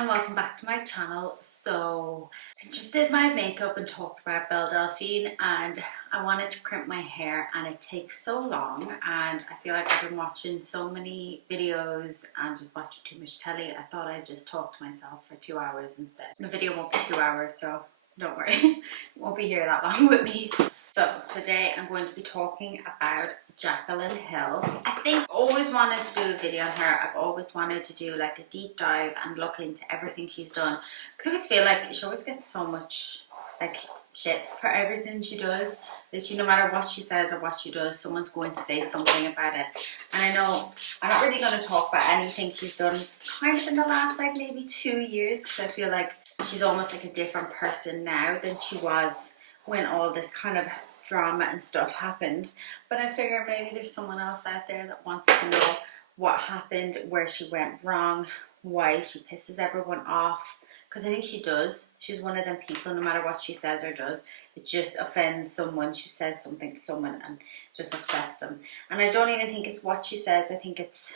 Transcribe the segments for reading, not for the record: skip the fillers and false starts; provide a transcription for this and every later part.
everyone, welcome back to my channel. So I just did my makeup and talked about Belle Delphine, and I wanted to crimp my hair and it takes so long, and I feel like I've been watching so many videos and just watching too much telly. I thought I'd just talk to myself for 2 hours instead. The video won't be 2 hours, so don't worry, it won't be here that long with me. So today I'm going to be talking about Jaclyn Hill. I think I always wanted to do a video on her. I've always wanted to do like a deep dive and look into everything she's done, because I always feel like she always gets so much like shit for everything she does, that no matter what she says or what she does, someone's going to say something about it. And I know I'm not really going to talk about anything she's done kind of in the last like maybe 2 years, because I feel like she's almost like a different person now than she was when all this kind of drama and stuff happened. But I figure maybe there's someone else out there that wants to know what happened, where she went wrong, why she pisses everyone off, because I think she does. She's one of them people, no matter what she says or does, it just offends someone. She says something to someone and just upsets them. And I don't even think it's what she says, I think it's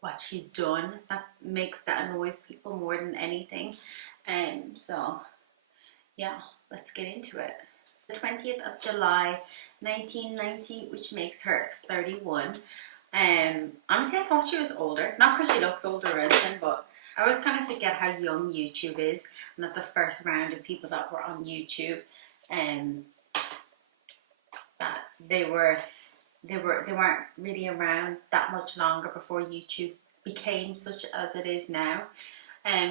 what she's done that annoys people more than anything. So yeah, let's get into it. The 20th of July 1990, which makes her 31. Honestly, I thought she was older, not because she looks older or anything, but I always kind of forget how young YouTube is, and that the first round of people that were on YouTube, that they weren't really around that much longer before YouTube became such as it is now.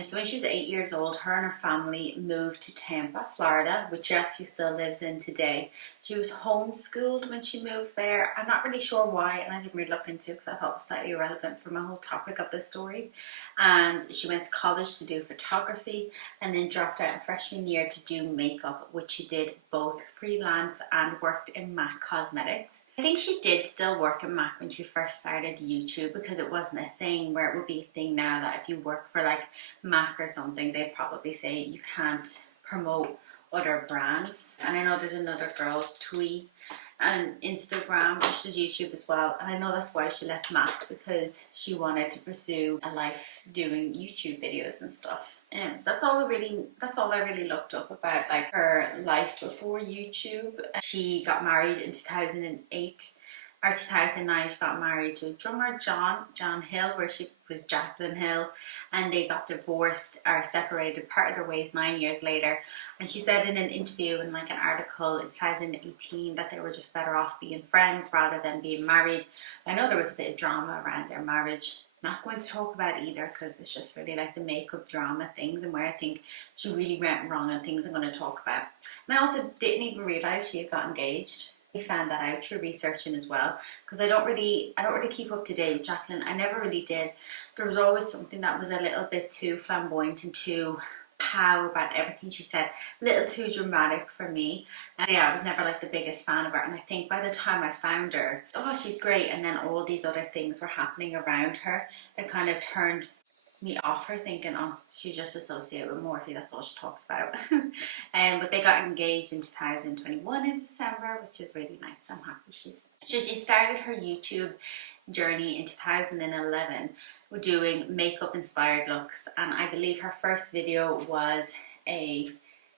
So when she was 8 years old, her and her family moved to Tampa, Florida, which she actually still lives in today. She was homeschooled when she moved there. I'm not really sure why, and I didn't really look into it because I thought it was slightly irrelevant for my whole topic of this story. And she went to college to do photography, and then dropped out in freshman year to do makeup, which she did both freelance and worked in MAC Cosmetics. I think she did still work in MAC when she first started YouTube, because it wasn't a thing where it would be a thing now that if you work for like MAC or something, they'd probably say you can't promote other brands. And I know there's another girl, Twee, on Instagram, she does YouTube as well, and I know that's why she left MAC, because she wanted to pursue a life doing YouTube videos and stuff. So that's all I really looked up about like her life before YouTube. She got married in 2008 or 2009. She got married to a drummer, John Hill, where she was Jaclyn Hill, and they got divorced or separated, parted their ways 9 years later. And she said in an interview in like an article in 2018 that they were just better off being friends rather than being married. I know there was a bit of drama around their marriage. Not going to talk about either, because it's just really like the makeup drama things, and where I think she really went wrong and things I'm going to talk about. And I also didn't even realize she had got engaged. I found that out through researching as well, because I don't really keep up to date with Jaclyn. I never really did. There was always something that was a little bit too flamboyant and too pow about everything she said, a little too dramatic for me. And yeah, I was never like the biggest fan of her, and I think by the time I found her, oh, she's great, and then all these other things were happening around her that kind of turned me off her, thinking, oh, she's just associated with Morphe, that's all she talks about. But they got engaged in 2021 in December, which is really nice. I'm happy she started her YouTube journey in 2011 with doing makeup inspired looks, and I believe her first video was a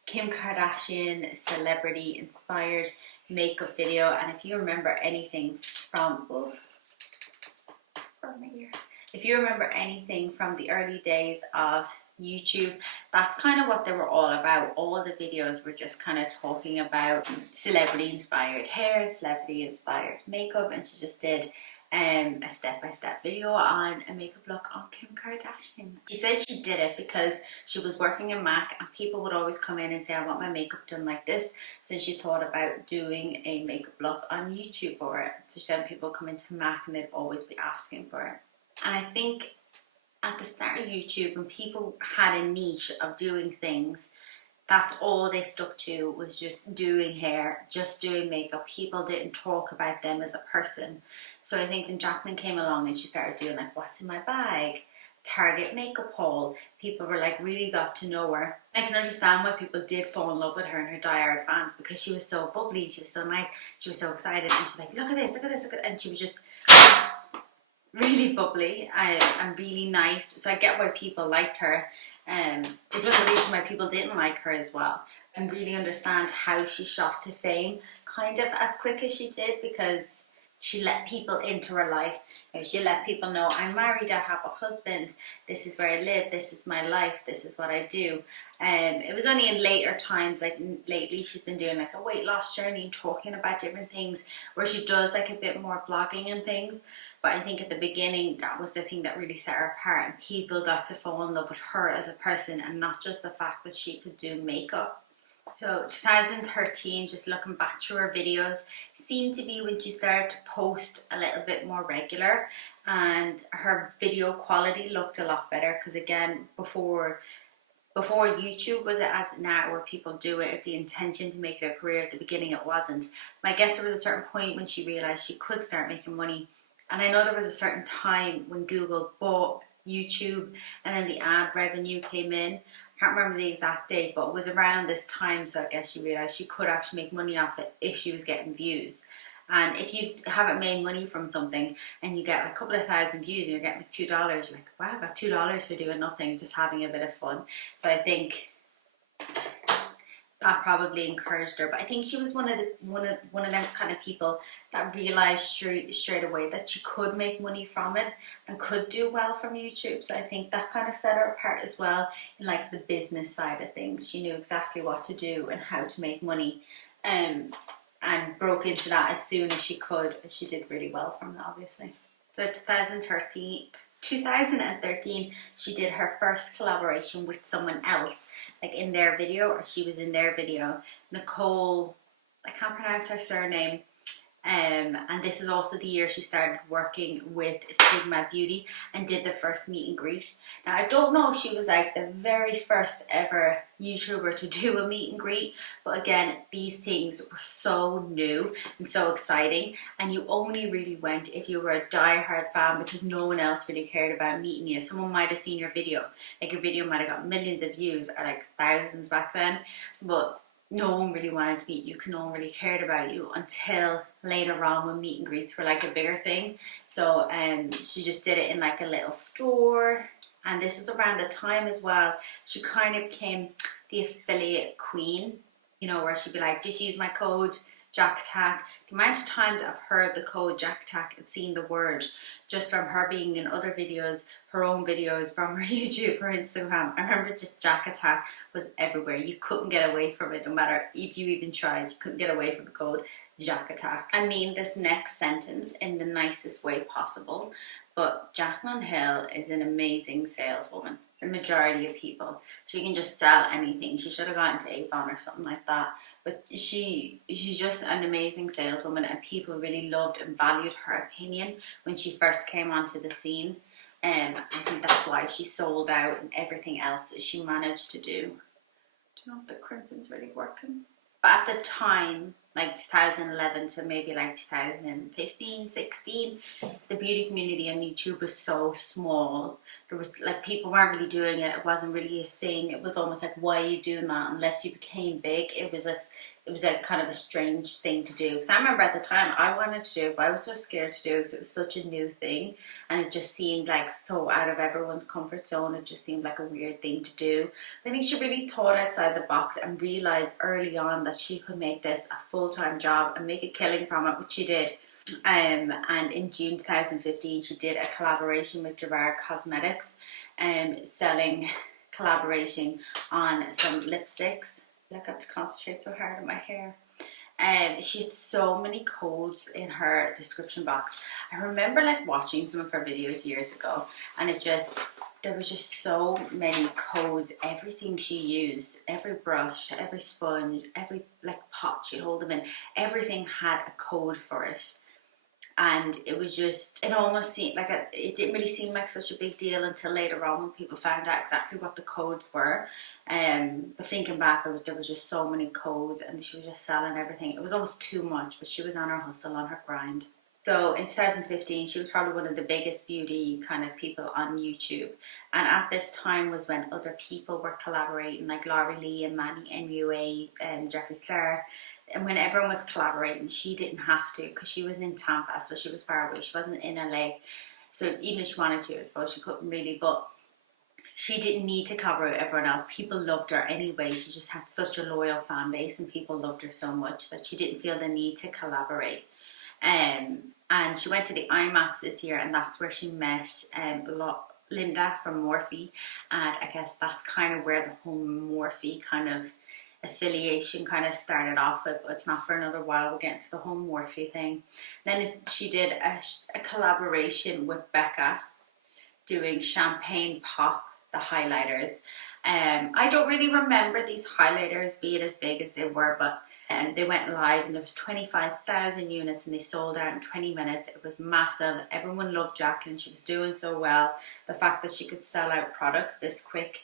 Kim Kardashian celebrity inspired makeup video. And if you remember anything from if you remember anything from the early days of YouTube, that's kind of what they were all about. All the videos were just kind of talking about celebrity inspired hair, celebrity inspired makeup, and she just did a step-by-step video on a makeup look on Kim Kardashian. She said she did it because she was working in MAC, and people would always come in and say, I want my makeup done like this, so she thought about doing a makeup look on YouTube for it. So she said people come into MAC and they'd always be asking for it. And I think at the start of YouTube, when people had a niche of doing things, that's all they stuck to, was just doing hair, just doing makeup. People didn't talk about them as a person. So I think when Jaclyn came along and she started doing like what's in my bag, Target makeup haul, people were like really got to know her. I can understand why people did fall in love with her and her diehard fans, because she was so bubbly, she was so nice, she was so excited, and she's like, look at this, look at this, look at this, and she was just really bubbly and really nice. So I get why people liked her. It's one of the reasons why people didn't like her as well. And really understand how she shot to fame kind of as quick as she did, because she let people into her life. You know, she let people know, I'm married, I have a husband, this is where I live, this is my life, this is what I do. It was only in later times, like lately, she's been doing like a weight loss journey and talking about different things where she does like a bit more blogging and things. But I think at the beginning, that was the thing that really set her apart, and people got to fall in love with her as a person and not just the fact that she could do makeup. So 2013, just looking back through her videos, seemed to be when she started to post a little bit more regular, and her video quality looked a lot better, because again, before YouTube was as now, where people do it with the intention to make it a career. At the beginning it wasn't. And I guess there was a certain point when she realised she could start making money. And I know there was a certain time when Google bought YouTube and then the ad revenue came in. I can't remember the exact date, but it was around this time. So I guess she realised she could actually make money off it if she was getting views. And if you haven't made money from something and you get a couple of thousand views and you're getting like $2, you're like, wow, I got $2 for doing nothing, just having a bit of fun. So I think that probably encouraged her. But I think she was one of them kind of people that realized straight away that she could make money from it and could do well from YouTube. So I think that kind of set her apart as well in like the business side of things. She knew exactly what to do and how to make money. And broke into that as soon as she could. She did really well from that, obviously. So 2013, she did her first collaboration with someone else, like in their video, or she was in their video. Nicole, I can't pronounce her surname. And this was also the year she started working with Sigma Beauty and did the first meet and greet. Now, I don't know if she was like the very first ever YouTuber to do a meet and greet, but again, these things were so new and so exciting, and you only really went if you were a die-hard fan, because no one else really cared about meeting you. Someone might have seen your video, like your video might have got millions of views, or like thousands back then, but no one really wanted to meet you because no one really cared about you until later on, when meet and greets were like a bigger thing. So she just did it in like a little store, and this was around the time as well she kind of became the affiliate queen, you know, where she'd be like, just use my code JACTAC. The amount of times I've heard the code JACTAC and seen the word just from her being in other videos, her own videos, from her YouTube, her Instagram. I remember just JACTAC was everywhere. You couldn't get away from it, no matter if you even tried. You couldn't get away from the code JACTAC. I mean this next sentence in the nicest way possible, but Jaclyn Hill is an amazing saleswoman. The majority of people, she can just sell anything. She should have gone to Avon or something like that, but she's just an amazing saleswoman, and people really loved and valued her opinion when she first came onto the scene. I think that's why she sold out and everything else she managed to do. I don't know if the crimping's really working. But at the time, like 2011 to maybe like 2015, 16, the beauty community on YouTube was so small. There was like, people weren't really doing it. It wasn't really a thing. It was almost like, why are you doing that unless you became big? It was a kind of a strange thing to do. Because I remember at the time I wanted to do it, but I was so scared to do it because it was such a new thing, and it just seemed like so out of everyone's comfort zone. It just seemed like a weird thing to do. I think she really thought outside the box and realised early on that she could make this a full-time job and make a killing from it, which she did. And in June 2015, she did a collaboration with Gerard Cosmetics, selling collaboration on some lipsticks. I got to concentrate so hard on my hair. She had so many codes in her description box. I remember like watching some of her videos years ago, and there was just so many codes. Everything she used, every brush, every sponge, every like pot she'd hold them in, everything had a code for it. And it was just, it almost seemed like it didn't really seem like such a big deal until later on when people found out exactly what the codes were. But thinking back, there was just so many codes, and she was just selling everything. It was almost too much, but she was on her hustle, on her grind. So in 2015, she was probably one of the biggest beauty kind of people on YouTube. And at this time was when other people were collaborating, like Laurie Lee and Manny NUA and Jeffree Star. And when everyone was collaborating, she didn't have to, because she was in Tampa, so she was far away. She wasn't in LA. So even if she wanted to, I suppose she couldn't really, but she didn't need to collaborate with everyone else. People loved her anyway. She just had such a loyal fan base and people loved her so much that she didn't feel the need to collaborate. And she went to the IMATs this year, and that's where she met Linda from Morphe. And I guess that's kind of where the whole Morphe kind of affiliation kind of started off with, but it's not for another while. We'll get into the whole Morphe thing. Then she did a collaboration with Becca doing Champagne Pop, the highlighters. I don't really remember these highlighters being as big as they were, but they went live and there was 25,000 units and they sold out in 20 minutes. It was massive. Everyone loved Jaclyn. She was doing so well. The fact that she could sell out products this quick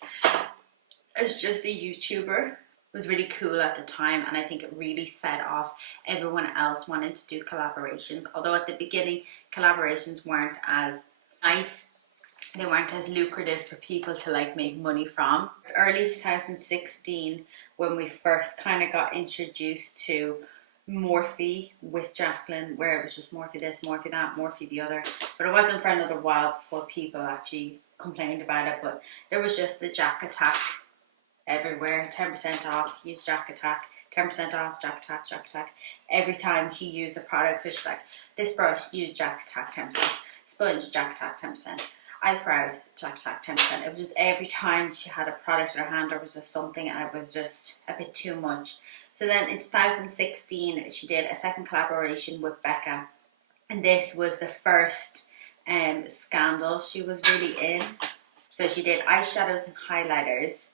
as just a YouTuber was really cool at the time, and I think it really set off everyone else wanting to do collaborations. Although at the beginning collaborations weren't as nice, they weren't as lucrative for people to like make money from. It's early 2016 when we first kind of got introduced to Morphe with Jaclyn, where it was just Morphe this, Morphe that, Morphe the other. But it wasn't for another while before people actually complained about it. But there was just the Jack Attack everywhere. 10% off, use Jack Attack. 10% off, Jack Attack, Jack Attack. Every time she used a product, so she's like, this brush, use Jack Attack 10%. Sponge, Jack Attack 10%. Eyebrows, Jack Attack 10%. It was just every time she had a product in her hand, there was just something, and it was just a bit too much. So then in 2016, she did a second collaboration with Becca, and this was the first scandal she was really in. So she did eyeshadows and highlighters,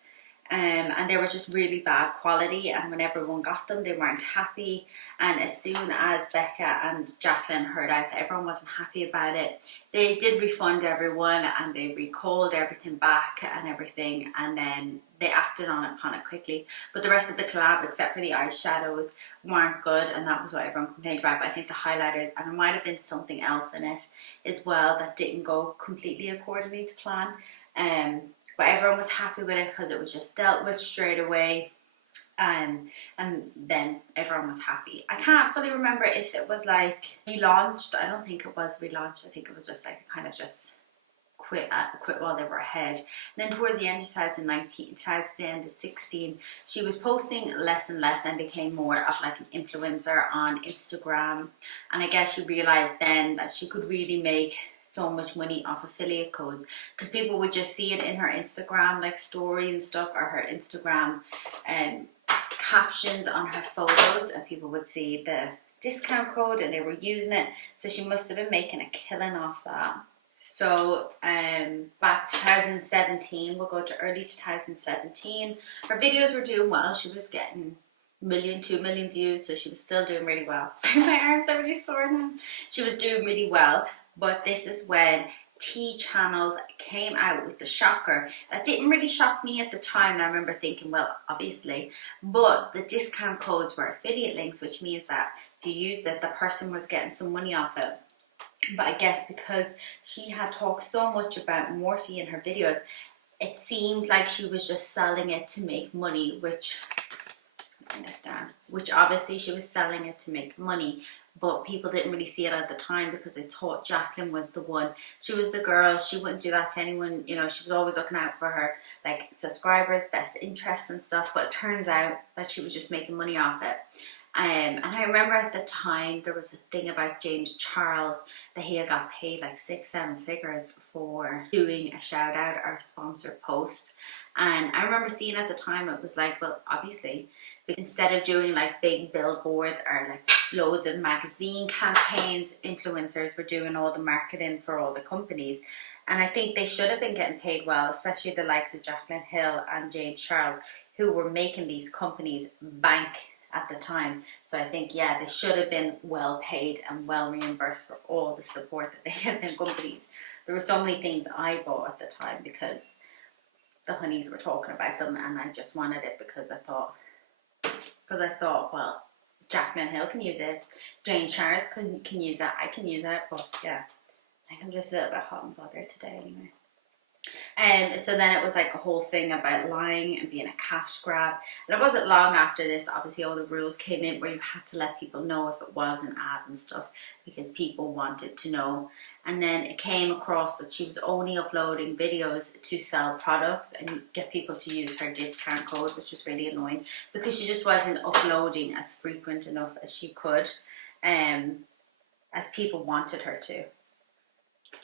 and they were just really bad quality, and when everyone got them they weren't happy. And as soon as Becca and Jaclyn heard out that everyone wasn't happy about it, they did refund everyone and they recalled everything back and everything, and then they acted on it quickly. But the rest of the collab, except for the eyeshadows, weren't good, and that was what everyone complained about. But I think the highlighters, and there might have been something else in it as well that didn't go completely accordingly to plan. But everyone was happy with it because it was just dealt with straight away, and then everyone was happy. I can't fully remember if it was like relaunched. I don't think it was relaunched. I think it was just like kind of just quit while they were ahead. And then towards the end of 2019, towards the end of 16, she was posting less and less and became more of like an influencer on Instagram. And I guess she realized then that she could really make so much money off affiliate codes, because people would just see it in her Instagram like story and stuff, or her Instagram captions on her photos, and people would see the discount code and they were using it. So she must have been making a killing off that. So back to 2017, we'll go to early 2017. Her videos were doing well. She was getting 1 million, 2 million views, so she was still doing really well. Sorry, my arms are really sore now. She was doing really well. But this is when T channels came out with the shocker. That didn't really shock me at the time. And I remember thinking, well, obviously. But the discount codes were affiliate links, which means that if you used it, the person was getting some money off it. But I guess because she had talked so much about Morphe in her videos, it seemed like she was just selling it to make money, which obviously she was selling it to make money. But people didn't really see it at the time because they thought Jaclyn was the one. She was the girl. She wouldn't do that to anyone. You know, she was always looking out for her like subscribers' best interests and stuff. But it turns out that she was just making money off it. And I remember at the time there was a thing about James Charles that he had got paid like 6-7 figures for doing a shout out or a sponsored post. And I remember seeing at the time, it was like, well, obviously, instead of doing like big billboards or like loads of magazine campaigns, influencers were doing all the marketing for all the companies. And I think they should have been getting paid well, especially the likes of Jaclyn Hill and James Charles, who were making these companies bank at the time. So I think, yeah, they should have been well paid and well reimbursed for all the support that they get in companies. There were so many things I bought at the time because the honeys were talking about them, and I just wanted it because I thought, well, Jaclyn Hill can use it, Jane Charles can use it, I can use it, but yeah, I think I'm just a little bit hot and bothered today anyway. And so then it was like a whole thing about lying and being a cash grab. And it wasn't long after this, obviously all the rules came in where you had to let people know if it was an ad and stuff, because people wanted to know. and then it came across that she was only uploading videos to sell products and get people to use her discount code, which was really annoying because she just wasn't uploading as frequent enough as she could, as people wanted her to.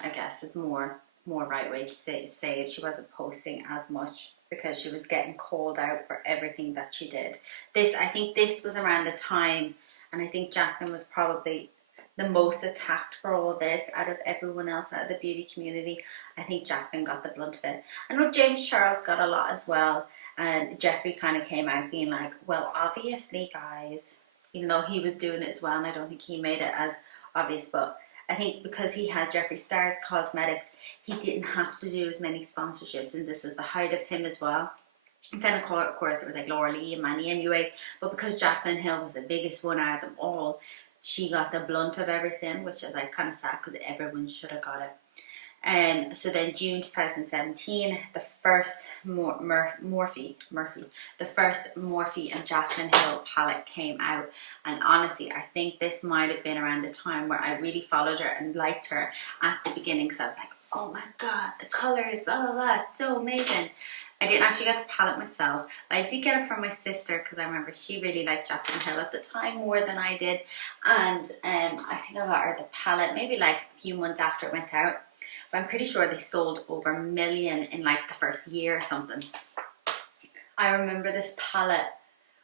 I guess is more right way to say it. She wasn't posting as much because she was getting called out for everything that she did. I think this was around the time, and I think Jaclyn was probably the most attacked for all this out of everyone else out of the beauty community. I think Jaclyn got the blunt of it. I know James Charles got a lot as well, and Jeffree kind of came out being like, well, obviously guys, even though he was doing it as well, and I don't think he made it as obvious, but I think because he had Jeffree Star's Cosmetics, he didn't have to do as many sponsorships, and this was the height of him as well. And then of course it was like Laura Lee and Manny MUA, but because Jaclyn Hill was the biggest one out of them all, she got the blunt of everything, which is like kind of sad because everyone should have got it. So then June 2017, the first Morphe and Jaclyn Hill palette came out, and honestly I think this might have been around the time where I really followed her and liked her at the beginning, because I was like, oh my god, the colors, blah blah blah, it's so amazing. I didn't actually get the palette myself, but I did get it from my sister because I remember she really liked Jaclyn Hill at the time more than I did, and I think I got her the palette maybe like a few months after it went out. But I'm pretty sure they sold over 1 million in like the first year or something. I remember this palette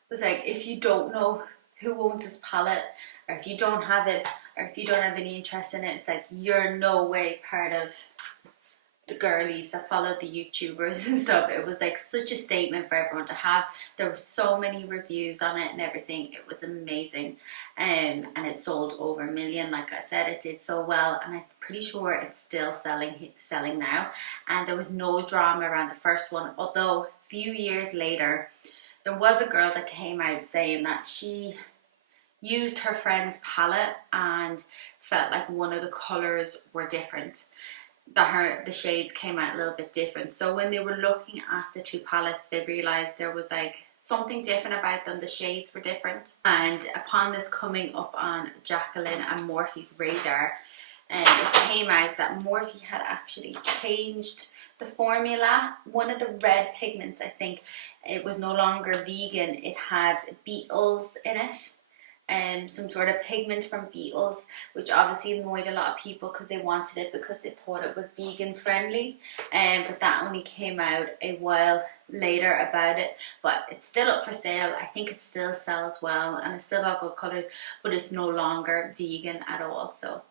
was like, if you don't know who owns this palette, or if you don't have it, or if you don't have any interest in it, it's like you're no way part of the girlies that followed the YouTubers and stuff. It was like such a statement for everyone to have. There were so many reviews on it and everything. It was amazing, and it sold over 1 million. Like I said, it did so well, and I'm pretty sure it's still selling now. And there was no drama around the first one, although a few years later there was a girl that came out saying that she used her friend's palette and felt like one of the colors were different, that the shades came out a little bit different. So when they were looking at the two palettes, they realized there was like something different about them. The shades were different. And upon this coming up on Jaclyn and Morphe's radar, it came out that Morphe had actually changed the formula. One of the red pigments, I think, it was no longer vegan. It had beetles in it. Some sort of pigment from beetles, which obviously annoyed a lot of people because they wanted it because they thought it was vegan friendly, but that only came out a while later about it. But it's still up for sale. I think it still sells well and it's still got good colours, but it's no longer vegan at all, so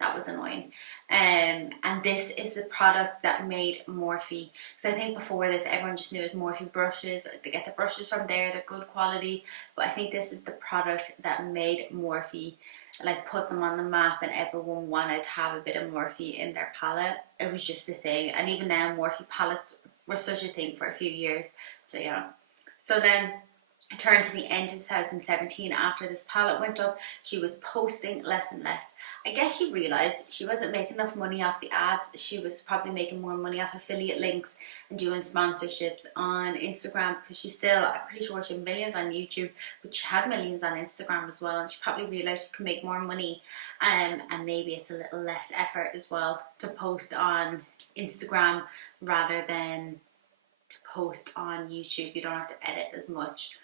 that was annoying. And this is the product that made Morphe. So I think before this, everyone just knew it was Morphe brushes. They get the brushes from there, they're good quality. But I think this is the product that made Morphe, like put them on the map, and everyone wanted to have a bit of Morphe in their palette. It was just a thing. And even now, Morphe palettes were such a thing for a few years. So yeah. So then it turned to the end of 2017, after this palette went up, she was posting less and less. I guess she realised she wasn't making enough money off the ads. She was probably making more money off affiliate links and doing sponsorships on Instagram, because she's still, I'm pretty sure she had millions on YouTube, but she had millions on Instagram as well, and she probably realised she could make more money, and maybe it's a little less effort as well to post on Instagram rather than to post on YouTube. You don't have to edit as much.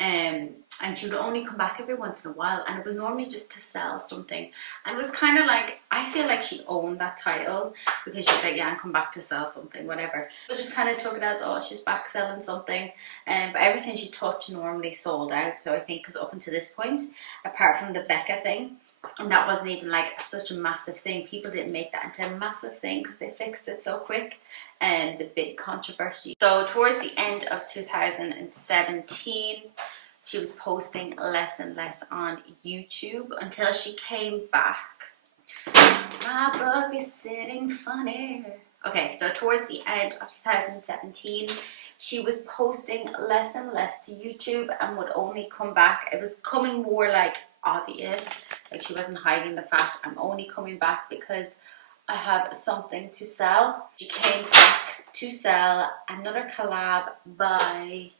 And she would only come back every once in a while, and it was normally just to sell something. And it was kind of like, I feel like she owned that title, because she's like, yeah, I'll come back to sell something, whatever. So just kind of took it as, oh, she's back selling something. But everything she touched normally sold out. So I think because up until this point, apart from the Becca thing, and that wasn't even like such a massive thing, people didn't make that into a massive thing because they fixed it so quick, and the big controversy. So towards the end of 2017, she was posting less and less on YouTube until she came back. My book is sitting funny. Okay, so towards the end of 2017, she was posting less and less to YouTube and would only come back. It was coming more like obvious, like she wasn't hiding the fact, I'm only coming back because I have something to sell. She came back to sell another collab let me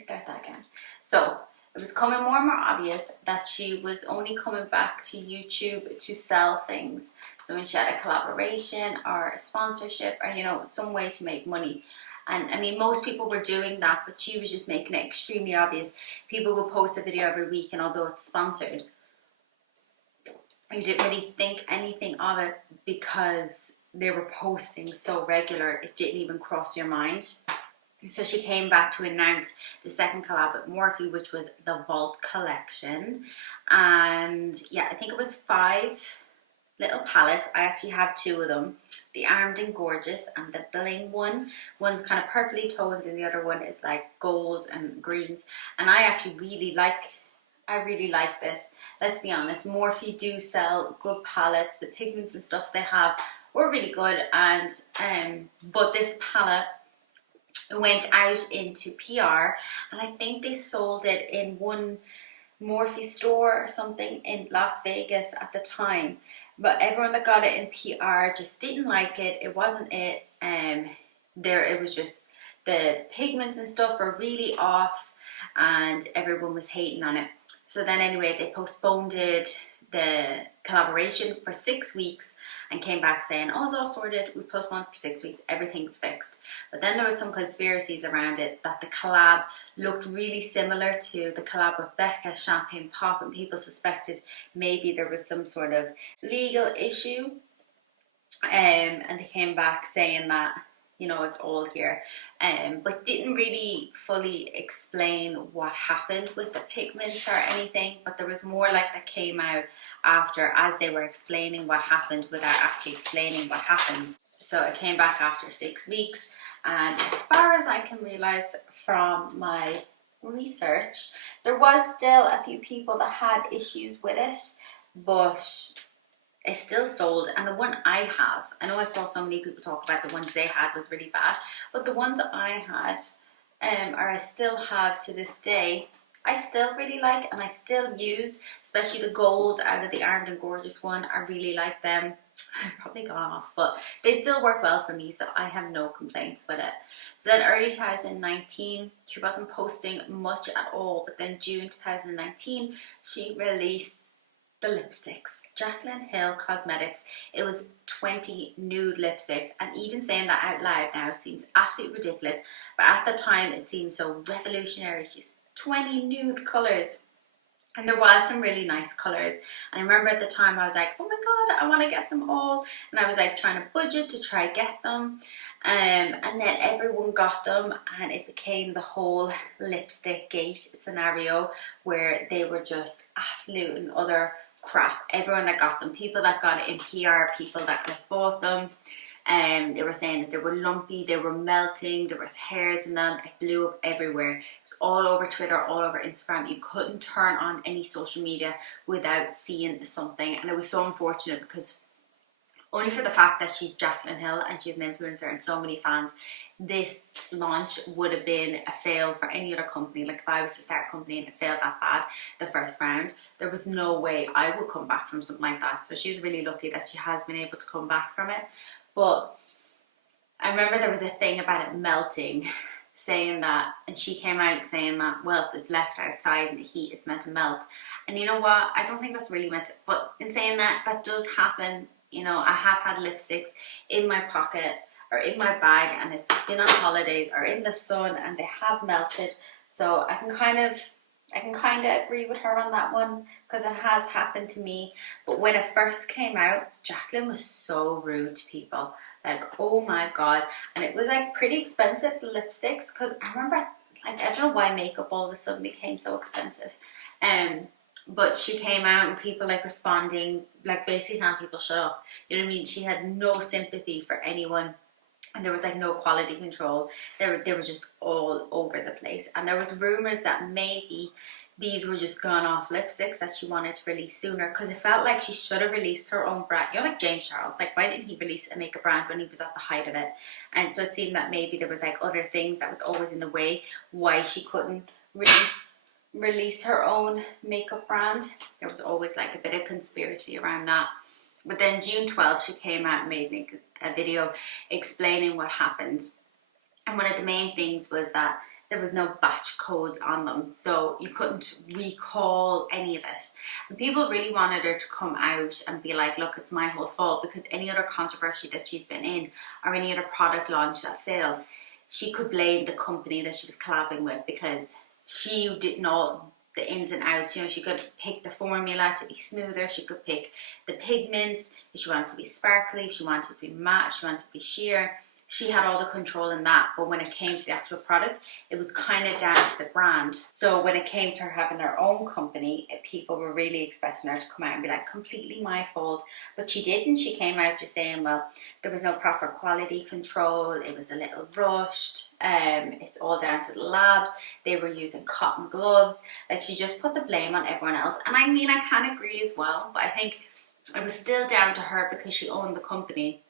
start that again. So it was coming more and more obvious that she was only coming back to YouTube to sell things. So when she had a collaboration or a sponsorship or, you know, some way to make money. And I mean, most people were doing that, but she was just making it extremely obvious. People would post a video every week, and although it's sponsored, you didn't really think anything of it because they were posting so regular, it didn't even cross your mind. So she came back to announce the second collab with Morphe, which was the Vault collection. And yeah, I think it was 5 little palettes. I actually have 2 of them, the Armed and Gorgeous and the Bling one. One's kind of purpley tones and the other one is like gold and greens. And I actually really like this. Let's be honest, Morphe do sell good palettes. The pigments and stuff they have were really good, and but this palette went out into PR, and I think they sold it in one Morphe store or something in Las Vegas at the time. But everyone that got it in PR just didn't like it. It wasn't it. It was just the pigments and stuff were really off, and everyone was hating on it. So then anyway, they postponed the collaboration for 6 weeks and came back saying, oh, it's all sorted, we postponed for 6 weeks, everything's fixed. But then there was some conspiracies around it that the collab looked really similar to the collab with Becca, Champagne Pop, and people suspected maybe there was some sort of legal issue. And they came back saying that, you know, it's all here, but didn't really fully explain what happened with the pigments or anything. But there was more like that came out after, as they were explaining what happened without actually explaining what happened. So it came back after 6 weeks, and as far as I can realize from my research, there was still a few people that had issues with it, but it's still sold. And the one I have, I know I saw so many people talk about the ones they had was really bad, but the ones that I had, or I still have to this day, I still really like, and I still use, especially the gold out of the Armed and Gorgeous one. I really like them. I've probably gone off, but they still work well for me, so I have no complaints with it. So then early 2019, she wasn't posting much at all, but then June 2019, she released the lipsticks. Jaclyn Hill Cosmetics. It was 20 nude lipsticks, and even saying that out loud now seems absolutely ridiculous, but at the time it seemed so revolutionary. She's 20 nude colours, and there was some really nice colours, and I remember at the time I was like, oh my god, I want to get them all, and I was like trying to budget to try get them, and then everyone got them, and it became the whole lipstick gate scenario where they were just absolute and utter crap. Everyone that got them, people that got it in PR, people that bought them, they were saying that they were lumpy, they were melting, there was hairs in them, it blew up everywhere. It was all over Twitter, all over Instagram. You couldn't turn on any social media without seeing something, and it was so unfortunate because only for the fact that she's Jaclyn Hill and she's an influencer and so many fans, this launch would have been a fail for any other company. Like if I was to start a company and it failed that bad the first round, there was no way I would come back from something like that. So she's really lucky that she has been able to come back from it. But I remember there was a thing about it melting, saying that, and she came out saying that, well, if it's left outside in the heat, it's meant to melt. And you know what? I don't think that's really meant to, but in saying that, that does happen. You know, I have had lipsticks in my pocket or in my bag, and it's been on holidays or in the sun, and they have melted. So I can kind of agree with her on that one, because it has happened to me. But when it first came out, Jaclyn was so rude to people. Like, oh my god. And it was like pretty expensive, the lipsticks, because I remember, like, I don't know why makeup all of a sudden became so expensive. But she came out and people like responding, like basically telling people shut up. You know what I mean? She had no sympathy for anyone, and there was like no quality control. They were just all over the place. And there was rumors that maybe these were just gone off lipsticks that she wanted to release sooner, because it felt like she should have released her own brand. You know, like James Charles, like why didn't he release a makeup brand when he was at the height of it? And so it seemed that maybe there was like other things that was always in the way why she couldn't release her own makeup brand. There was always like a bit of conspiracy around that. But then June 12th, she came out and made a video explaining what happened. And one of the main things was that there was no batch codes on them, so you couldn't recall any of it. And people really wanted her to come out and be like, look, it's my whole fault, because any other controversy that she's been in or any other product launch that failed, she could blame the company that she was collabing with, because she didn't know the ins and outs. You know, she could pick the formula to be smoother, she could pick the pigments, if she wanted to be sparkly, if she wanted to be matte, if she wanted to be sheer. She had all the control in that, but when it came to the actual product, it was kind of down to the brand. So when it came to her having her own company, people were really expecting her to come out and be like, completely my fault. But she didn't. She came out just saying, well, there was no proper quality control, it was a little rushed, it's all down to the labs, they were using cotton gloves. Like, she just put the blame on everyone else. And I mean, I can agree as well, but I think it was still down to her because she owned the company.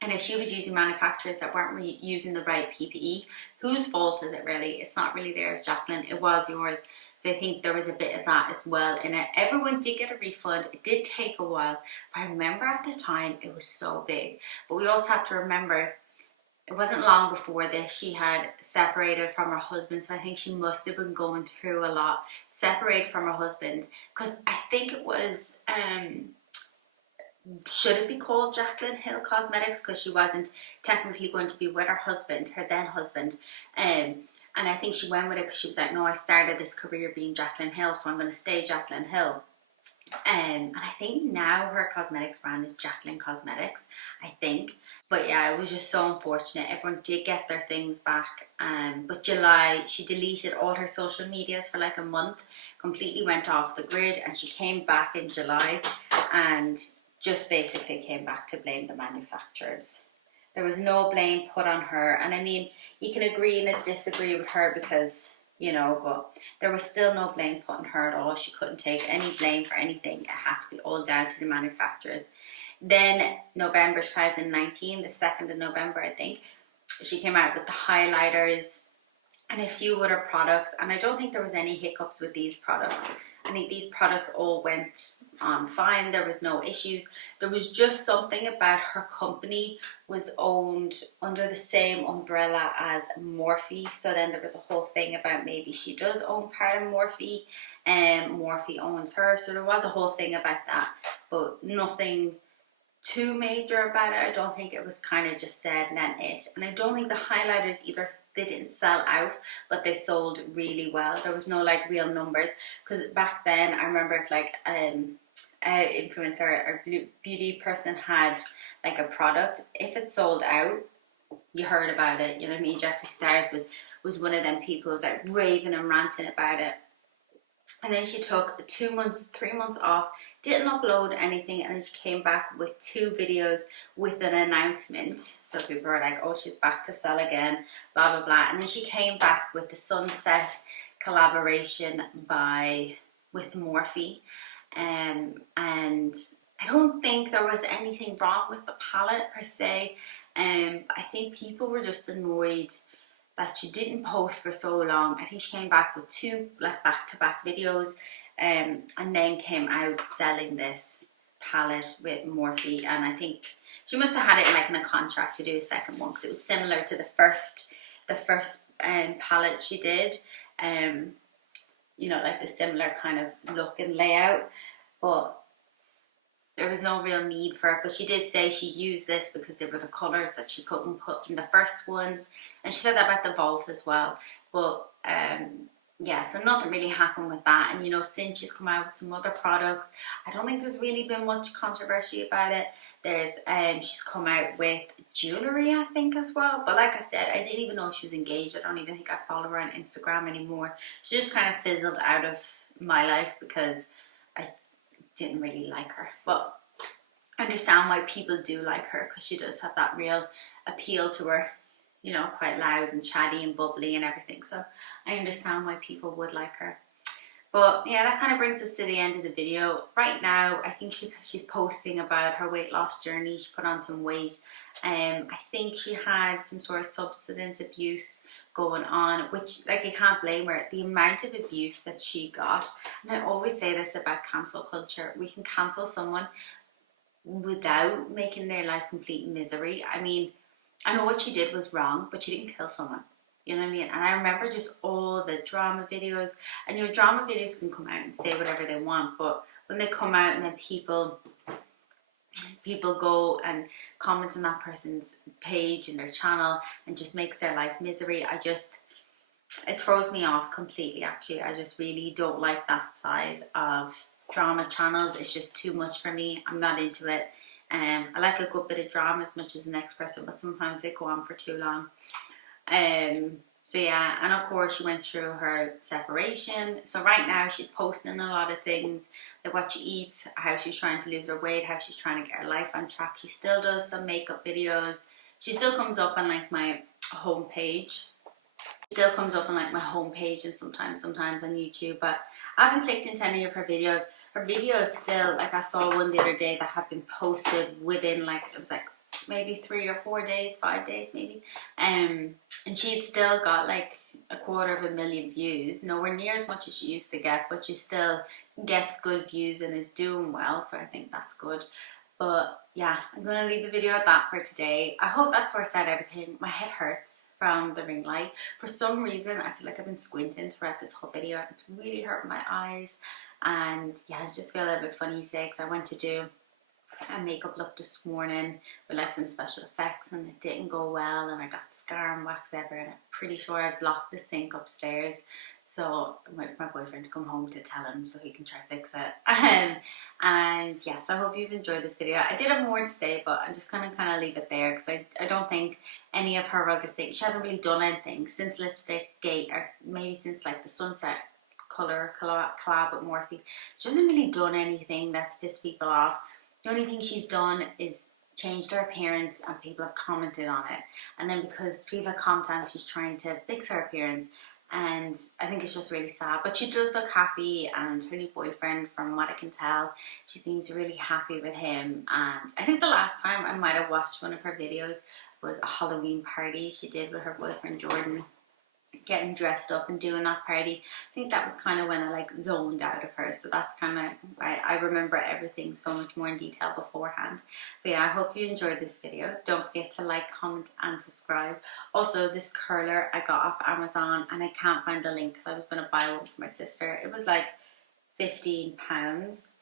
And if she was using manufacturers that weren't really using the right PPE, whose fault is it really? It's not really theirs, Jaclyn. It was yours. So I think there was a bit of that as well in it. Everyone did get a refund. It did take a while. But I remember at the time, it was so big. But we also have to remember, it wasn't long before this she had separated from her husband. So I think she must have been going through a lot. Separated from her husband. Because I think it was... should it be called Jaclyn Hill Cosmetics, because she wasn't technically going to be with her husband, her then husband, and I think she went with it because she was like, no, I started this career being Jaclyn Hill, so I'm going to stay Jaclyn Hill. And I think now her cosmetics brand is Jaclyn Cosmetics, I think. But yeah, it was just so unfortunate. Everyone did get their things back. But July, she deleted all her social medias for like a month, completely went off the grid, and she came back in July and just basically came back to blame the manufacturers. There was no blame put on her. And I mean, you can agree and disagree with her because, you know, but there was still no blame put on her at all. She couldn't take any blame for anything. It had to be all down to the manufacturers. Then November 2019, the 2nd of November, I think, she came out with the highlighters and a few other products. And I don't think there was any hiccups with these products. I think these products all went on fine. There was no issues. There was just something about her company was owned under the same umbrella as Morphe. So then there was a whole thing about maybe she does own part of Morphe and Morphe owns her. So there was a whole thing about that, but nothing too major about it. I don't think it was kind of just said and then it. And I don't think the highlighters either, they didn't sell out, but they sold really well. There was no like real numbers, because back then I remember if like influencer or beauty person had like a product, if it sold out, you heard about it. You know what I mean? Jeffree Stars was one of them people who was like raving and ranting about it. And then she took 2 months, 3 months off, didn't upload anything, and then she came back with 2 videos with an announcement. So people were like, oh, she's back to sell again, blah, blah, blah. And then she came back with the Sunset collaboration with Morphe. And I don't think there was anything wrong with the palette per se. I think people were just annoyed that she didn't post for so long. I think she came back with 2 like back-to-back videos, and then came out selling this palette with Morphe. And I think she must have had it like in a contract to do a second one, because it was similar to the first palette she did. You know, like the similar kind of look and layout, but there was no real need for it. But she did say she used this because they were the colours that she couldn't put in the first one. And she said that about the Vault as well. But yeah, so nothing really happened with that. And you know, since she's come out with some other products, I don't think there's really been much controversy about it. There's she's come out with jewellery, I think, as well. But like I said, I didn't even know she was engaged. I don't even think I follow her on Instagram anymore. She just kind of fizzled out of my life because I didn't really like her. But I understand why people do like her, because she does have that real appeal to her, you know, quite loud and chatty and bubbly and everything. So I understand why people would like her. But yeah, that kind of brings us to the end of the video. Right now, I think she's posting about her weight loss journey. She put on some weight. I think she had some sort of substance abuse going on, which, like, I can't blame her. The amount of abuse that she got, and I always say this about cancel culture, we can cancel someone without making their life complete misery. I mean, I know what she did was wrong, but she didn't kill someone. You know what I mean? And I remember just all the drama videos, and your drama videos can come out and say whatever they want, but when they come out and then people go and comment on that person's page and their channel and just makes their life misery, it throws me off completely. Actually, I just really don't like that side of drama channels. It's just too much for me. I'm not into it. I like a good bit of drama as much as the next person, but sometimes they go on for too long. So yeah, and of course she went through her separation. So right now she's posting a lot of things, like what she eats, how she's trying to lose her weight, how she's trying to get her life on track. She still does some makeup videos. She still comes up on like my homepage. Still comes up on like my homepage and sometimes on YouTube, but I haven't clicked into any of her videos. Her videos still, like I saw one the other day that had been posted within like, it was like maybe 3 or 4 days, 5 days maybe, and she'd still got like 250,000 views, nowhere near as much as she used to get, but she still gets good views and is doing well, so I think that's good. But yeah, I'm gonna leave the video at that for today. I hope that sorts out everything. My head hurts from the ring light. For some reason, I feel like I've been squinting throughout this whole video. It's really hurting my eyes, and yeah, I just feel a little bit funny today because I went to do a makeup look this morning with like some special effects and it didn't go well, and I got scar and wax everywhere, and I'm pretty sure I blocked the sink upstairs, so I'm waiting for my boyfriend to come home to tell him so he can try to fix it. And yes, I hope you've enjoyed this video. I did have more to say, but I'm just gonna kind of leave it there because I don't think any of her other things, she hasn't really done anything since Lipstick Gate, or maybe since like the Sunset color collab with Morphe. She hasn't really done anything that's pissed people off. The only thing she's done is changed her appearance and people have commented on it. And then because people have commented on it, she's trying to fix her appearance. And I think it's just really sad. But she does look happy, and her new boyfriend, from what I can tell, she seems really happy with him. And I think the last time I might have watched one of her videos was a Halloween party she did with her boyfriend Jordan, getting dressed up and doing that party. I think that was kind of when I like zoned out of her, so that's kind of why I remember everything so much more in detail beforehand. But yeah, I hope you enjoyed this video. Don't forget to like, comment and subscribe. Also, this curler I got off Amazon and I can't find the link because I was going to buy one for my sister. It was like £15,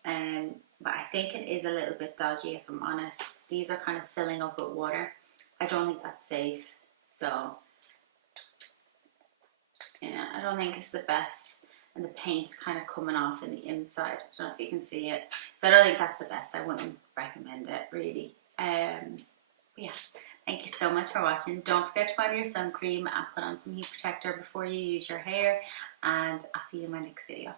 but I think it is a little bit dodgy if I'm honest. These are kind of filling up with water. I don't think that's safe, so yeah, I don't think it's the best, and the paint's kind of coming off in the inside. I don't know if you can see it, so I don't think that's the best. I wouldn't recommend it really. Yeah, thank you so much for watching. Don't forget to put on your sun cream and put on some heat protector before you use your hair, and I'll see you in my next video.